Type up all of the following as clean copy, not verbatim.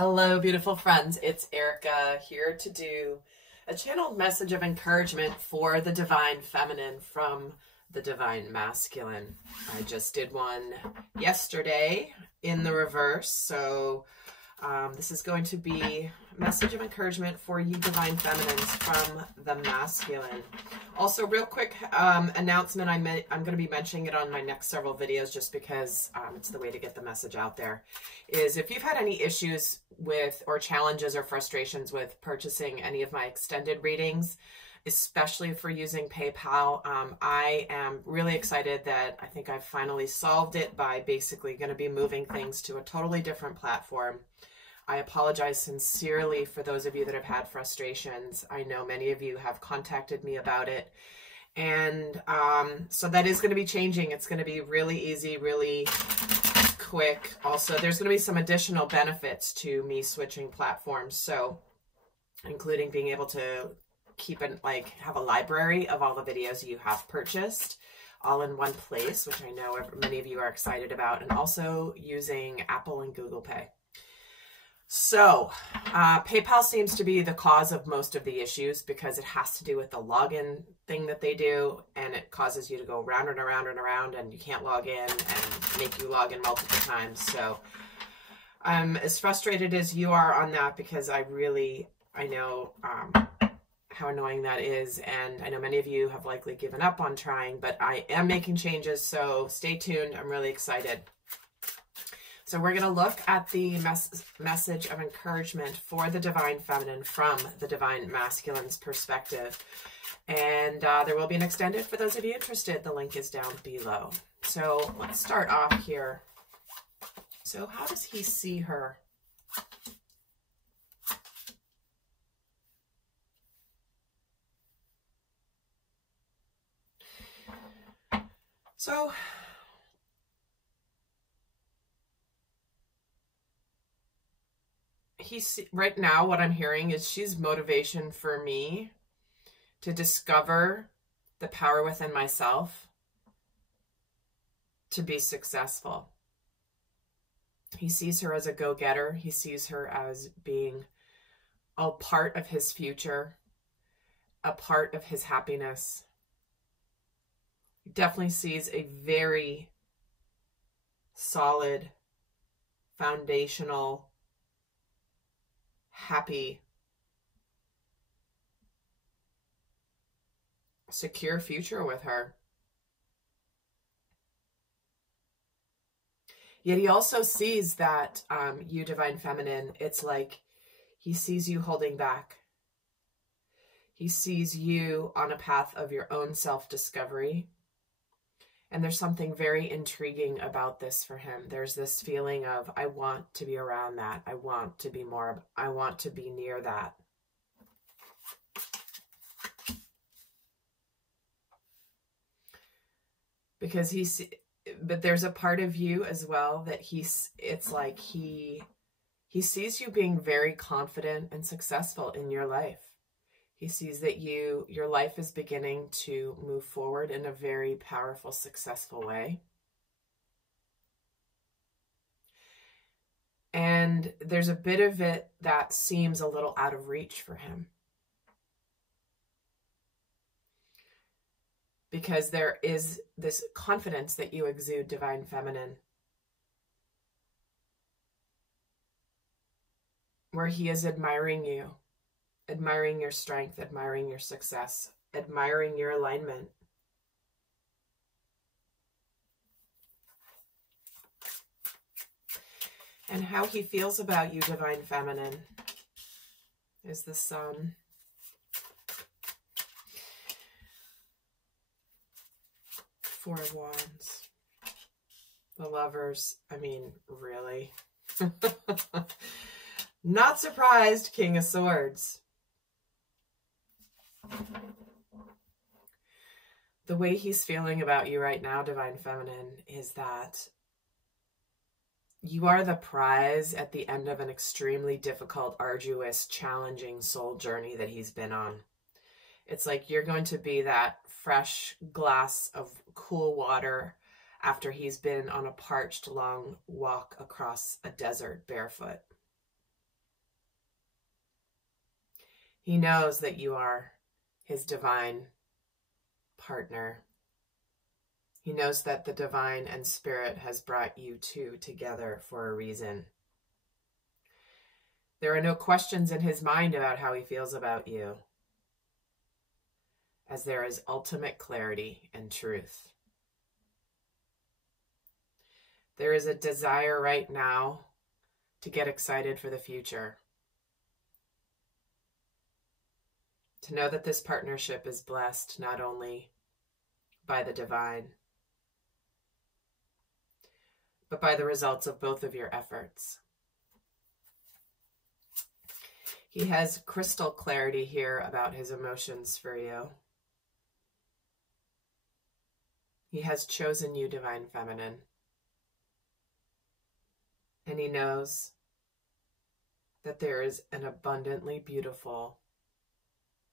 Hello, beautiful friends. It's Erica here to do a channeled message of encouragement for the Divine Feminine from the Divine Masculine. I just did one yesterday in the reverse, so this is going to be a message of encouragement for you Divine Feminines from the Masculine. Also, real quick announcement, I'm going to be mentioning it on my next several videos just because it's the way to get the message out there, is if you've had any issues with or challenges or frustrations with purchasing any of my extended readings, especially for using PayPal, I am really excited that I think I've finally solved it by basically going to be moving things to a totally different platform. I apologize sincerely for those of you that have had frustrations. I know many of you have contacted me about it. And so that is going to be changing. It's going to be really easy, really quick. Also, there's going to be some additional benefits to me switching platforms. So including being able to keep it, have a library of all the videos you have purchased all in one place, which I know many of you are excited about, and also using Apple and Google Pay. So PayPal seems to be the cause of most of the issues because it has to do with the login thing that they do, and it causes you to go round and around and around, and you can't log in and make you log in multiple times. So I'm as frustrated as you are on that because I know how annoying that is, and I know many of you have likely given up on trying, but I am making changes, so stay tuned. I'm really excited. So we're going to look at the message of encouragement for the Divine Feminine from the Divine Masculine's perspective. And there will be an extended for those of you interested. The link is down below. So let's start off here. So how does he see her? So right now, what I'm hearing is she's motivation for me to discover the power within myself to be successful. He sees her as a go-getter. He sees her as being a part of his future, a part of his happiness. He definitely sees a very solid, foundational, happy, secure future with her. Yet he also sees that you Divine Feminine, it's like he sees you holding back. He sees you on a path of your own self-discovery. And there's something very intriguing about this for him. There's this feeling of, I want to be around that. I want to be more, I want to be near that. Because but there's a part of you as well that it's like he sees you being very confident and successful in your life. He sees that your life is beginning to move forward in a very powerful, successful way. And there's a bit of it that seems a little out of reach for him. Because there is this confidence that you exude, Divine Feminine, where he is admiring you. Admiring your strength, admiring your success, admiring your alignment. And how he feels about you, Divine Feminine, is the Sun. Four of Wands. The Lovers. I mean, really? Not surprised, King of Swords. The way he's feeling about you right now, Divine Feminine, is that you are the prize at the end of an extremely difficult, arduous, challenging soul journey that he's been on. It's like you're going to be that fresh glass of cool water after he's been on a parched, long walk across a desert barefoot. He knows that you are his divine partner. He knows that the divine and spirit has brought you two together for a reason. There are no questions in his mind about how he feels about you, as there is ultimate clarity and truth. There is a desire right now to get excited for the future. To know that this partnership is blessed not only by the divine, but by the results of both of your efforts. He has crystal clarity here about his emotions for you. He has chosen you, Divine Feminine. And he knows that there is an abundantly beautiful,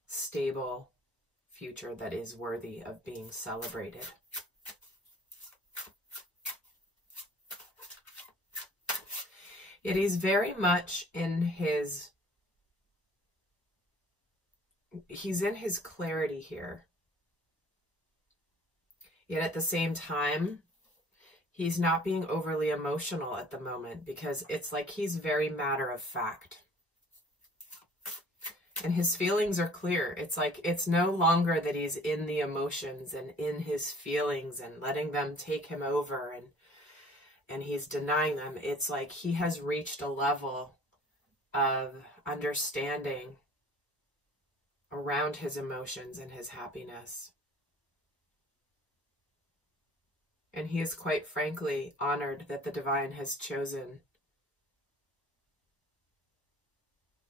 stable future that is worthy of being celebrated. Yet he's very much in his clarity here. Yet at the same time, he's not being overly emotional at the moment, because it's like he's very matter of fact. And his feelings are clear. It's like it's no longer that he's in the emotions and in his feelings and letting them take him over and he's denying them. It's like he has reached a level of understanding around his emotions and his happiness. And he is quite frankly honored that the divine has chosen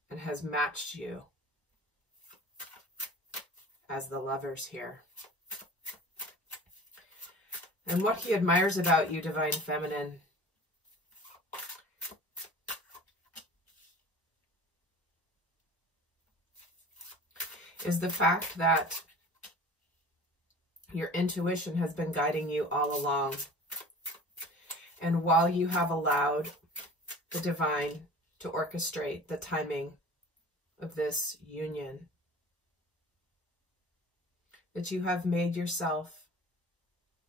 and has matched you as the lovers here. And what he admires about you, Divine Feminine, is the fact that your intuition has been guiding you all along. And while you have allowed the divine to orchestrate the timing of this union, that you have made yourself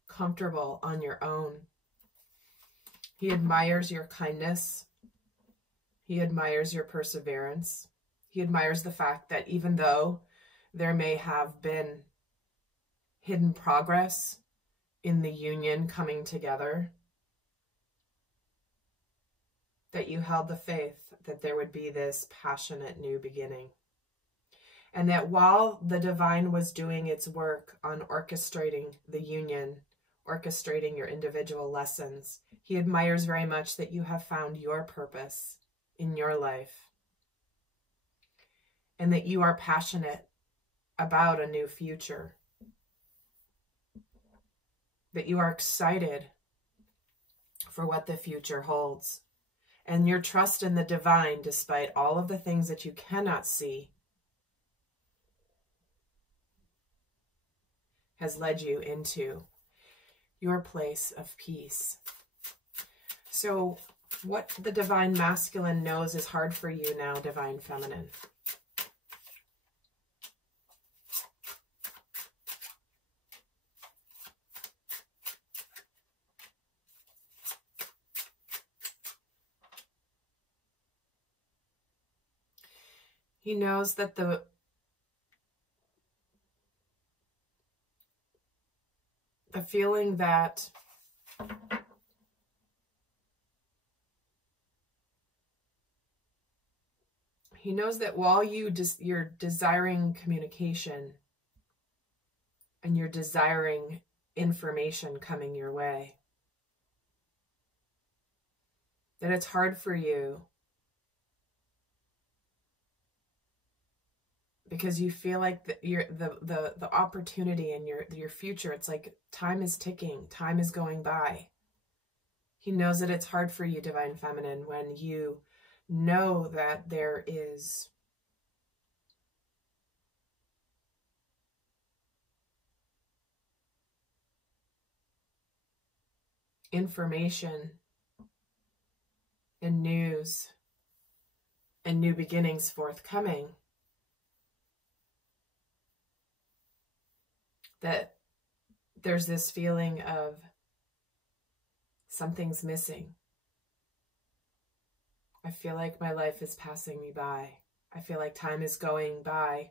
comfortable on your own. He admires your kindness. He admires your perseverance. He admires the fact that even though there may have been hidden progress in the union coming together, that you held the faith that there would be this passionate new beginning. And that while the divine was doing its work on orchestrating the union, orchestrating your individual lessons, he admires very much that you have found your purpose in your life and that you are passionate about a new future, that you are excited for what the future holds. And your trust in the divine, despite all of the things that you cannot see, has led you into your place of peace. So what the Divine Masculine knows is hard for you now, Divine Feminine. He knows that the feeling that he knows that while you're desiring communication and you're desiring information coming your way, that it's hard for you because you feel like the opportunity in your future, it's like time is ticking, time is going by. He knows that it's hard for you, Divine Feminine, when you know that there is information and news and new beginnings forthcoming. that there's this feeling of something's missing. I feel like my life is passing me by. I feel like time is going by.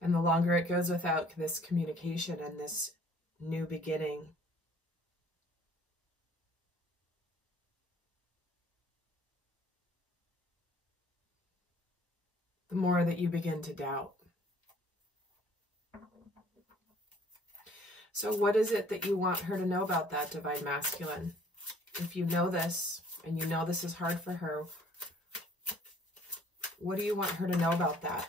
And the longer it goes without this communication and this new beginning, the more that you begin to doubt. So what is it that you want her to know about that, Divine Masculine? If you know this, and you know this is hard for her, what do you want her to know about that?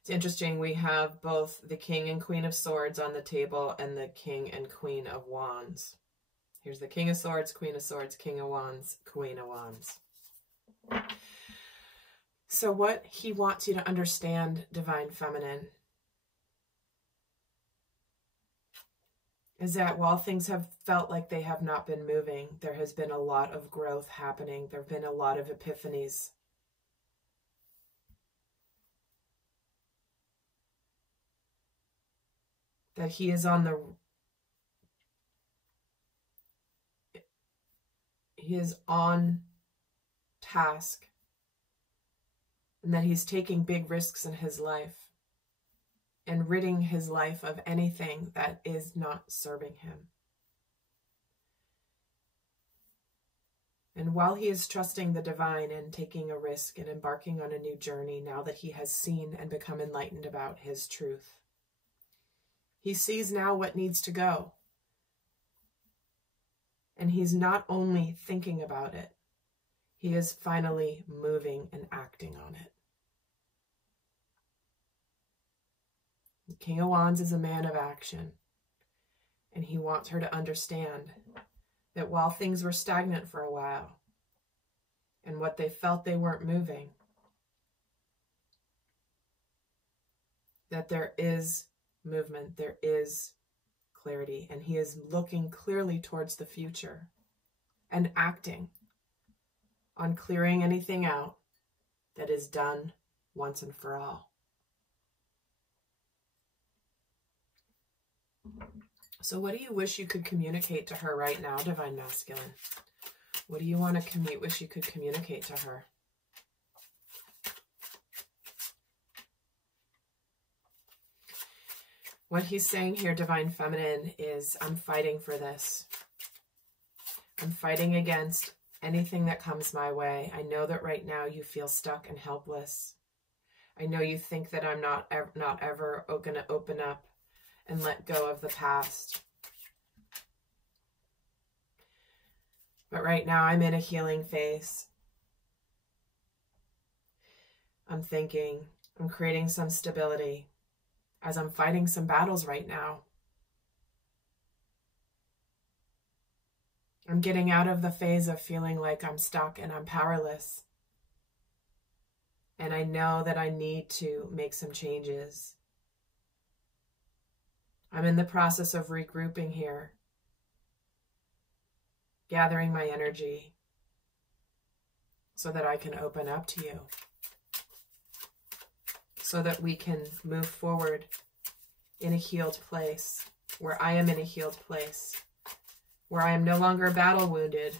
It's interesting, we have both the King and Queen of Swords on the table and the King and Queen of Wands. Here's the King of Swords, Queen of Swords, King of Wands, Queen of Wands. So what he wants you to understand, Divine Feminine, is that while things have felt like they have not been moving, there has been a lot of growth happening. There have been a lot of epiphanies. That he is on task, and that he's taking big risks in his life and ridding his life of anything that is not serving him. And while he is trusting the divine and taking a risk and embarking on a new journey, now that he has seen and become enlightened about his truth, he sees now what needs to go. And he's not only thinking about it, he is finally moving and acting on it. The King of Wands is a man of action. And he wants her to understand that while things were stagnant for a while, and what they felt they weren't moving, that there is movement, there is clarity, and he is looking clearly towards the future and acting on clearing anything out that is done once and for all. So what do you wish you could communicate to her right now, Divine Masculine? What do you want to wish you could communicate to her? What he's saying here, Divine Feminine, is I'm fighting for this. I'm fighting against anything that comes my way. I know that right now you feel stuck and helpless. I know you think that I'm not ever going to open up and let go of the past. But right now I'm in a healing phase. I'm thinking, I'm creating some stability as I'm fighting some battles right now. I'm getting out of the phase of feeling like I'm stuck and I'm powerless. And I know that I need to make some changes. I'm in the process of regrouping here, gathering my energy so that I can open up to you, so that we can move forward in a healed place, where I am in a healed place, where I am no longer battle wounded.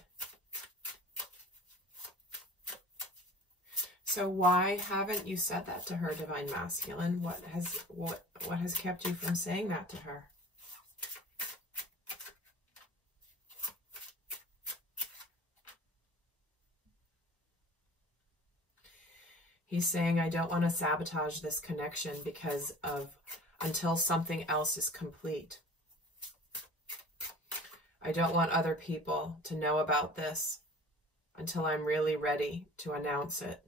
So why haven't you said that to her, Divine Masculine? What has kept you from saying that to her? He's saying, I don't want to sabotage this connection until something else is complete. I don't want other people to know about this until I'm really ready to announce it.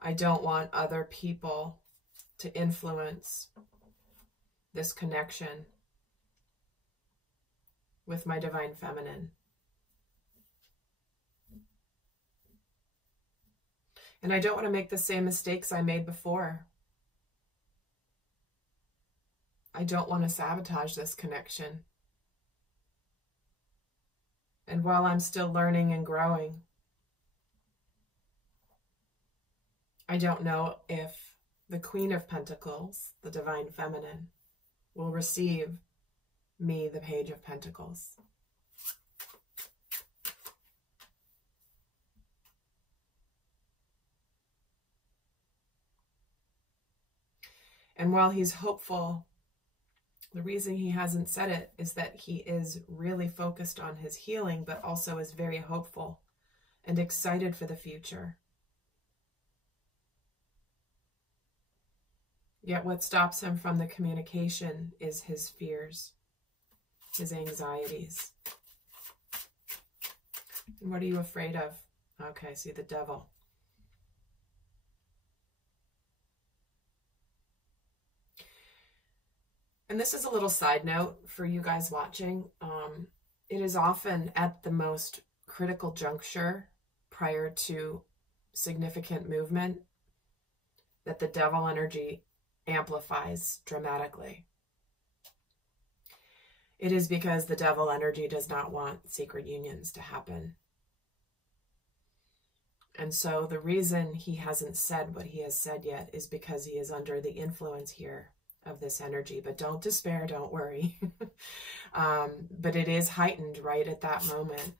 I don't want other people to influence this connection with my Divine Feminine. And I don't want to make the same mistakes I made before. I don't want to sabotage this connection. And while I'm still learning and growing, I don't know if the Queen of Pentacles, the Divine Feminine, will receive me, the Page of Pentacles. And while he's hopeful, the reason he hasn't said it is that he is really focused on his healing, but also is very hopeful and excited for the future. Yet what stops him from the communication is his fears, his anxieties. And what are you afraid of? Okay, I see the Devil. And this is a little side note for you guys watching. It is often at the most critical juncture prior to significant movement that the Devil energy amplifies dramatically. It is because the Devil energy does not want sacred unions to happen. And so the reason he hasn't said what he has said yet is because he is under the influence here of this energy. But don't despair, don't worry. But it is heightened right at that moment.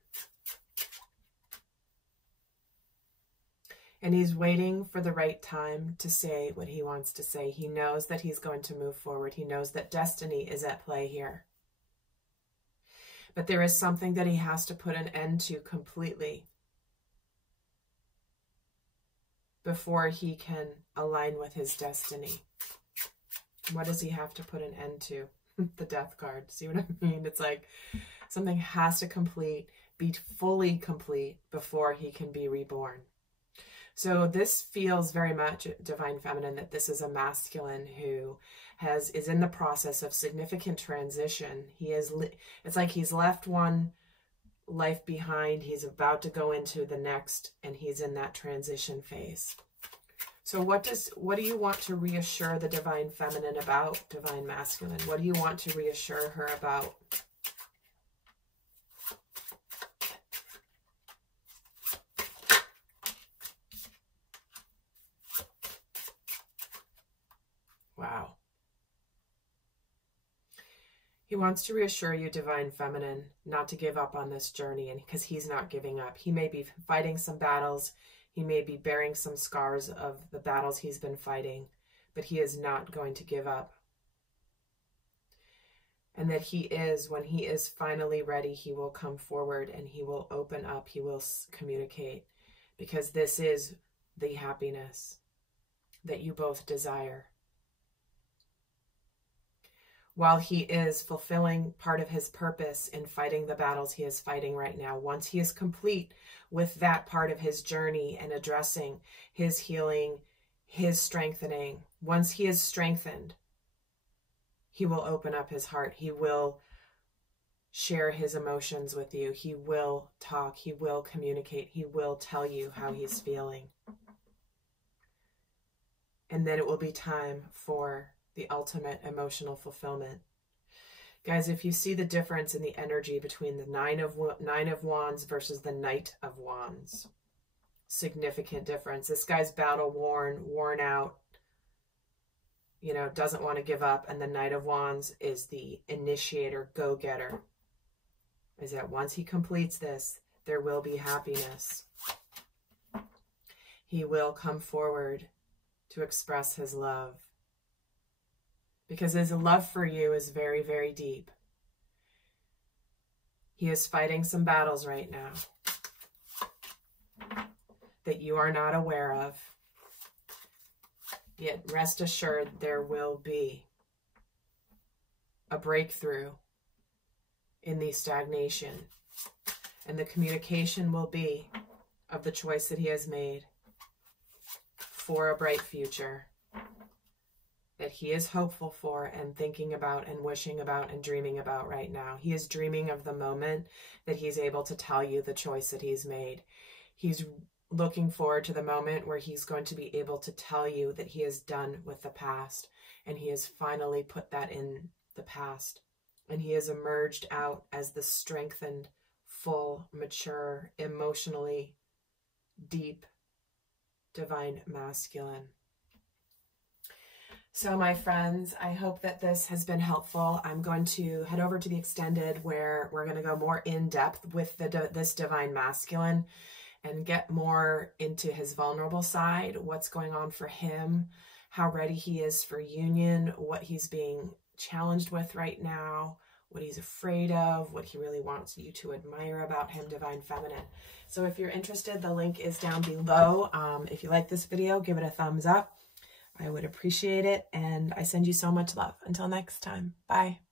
And he's waiting for the right time to say what he wants to say. He knows that he's going to move forward. He knows that destiny is at play here. But there is something that he has to put an end to completely before he can align with his destiny. What does he have to put an end to? The Death card. See what I mean? It's like something has to be fully complete before he can be reborn. So this feels very much Divine Feminine, that this is a masculine who is in the process of significant transition. It's like he's left one life behind. He's about to go into the next, and he's in that transition phase. So what do you want to reassure the Divine Feminine about, Divine Masculine? What do you want to reassure her about? Wow. He wants to reassure you, Divine Feminine, not to give up on this journey, and because he's not giving up. He may be fighting some battles. He may be bearing some scars of the battles he's been fighting, but he is not going to give up. And that when he is finally ready, he will come forward and he will open up, he will communicate, because this is the happiness that you both desire. While he is fulfilling part of his purpose in fighting the battles he is fighting right now, once he is complete with that part of his journey and addressing his healing, his strengthening, once he is strengthened, he will open up his heart. He will share his emotions with you. He will talk. He will communicate. He will tell you how he's feeling. And then it will be time for the ultimate emotional fulfillment. Guys, if you see the difference in the energy between the Nine of Wands versus the Knight of Wands, significant difference. This guy's battle worn out, doesn't want to give up. And the Knight of Wands is the initiator, go-getter. Is that once he completes this, there will be happiness. He will come forward to express his love, because his love for you is very, very deep. He is fighting some battles right now that you are not aware of. Yet rest assured there will be a breakthrough in the stagnation. And the communication will be of the choice that he has made for a bright future that he is hopeful for and thinking about and wishing about and dreaming about right now. He is dreaming of the moment that he's able to tell you the choice that he's made. He's looking forward to the moment where he's going to be able to tell you that he is done with the past and he has finally put that in the past and he has emerged out as the strengthened, full, mature, emotionally deep, divine masculine. So my friends, I hope that this has been helpful. I'm going to head over to the extended where we're going to go more in depth with this divine masculine and get more into his vulnerable side, what's going on for him, how ready he is for union, what he's being challenged with right now, what he's afraid of, what he really wants you to admire about him, divine feminine. So if you're interested, the link is down below. If you like this video, give it a thumbs up. I would appreciate it, and I send you so much love. Until next time, bye.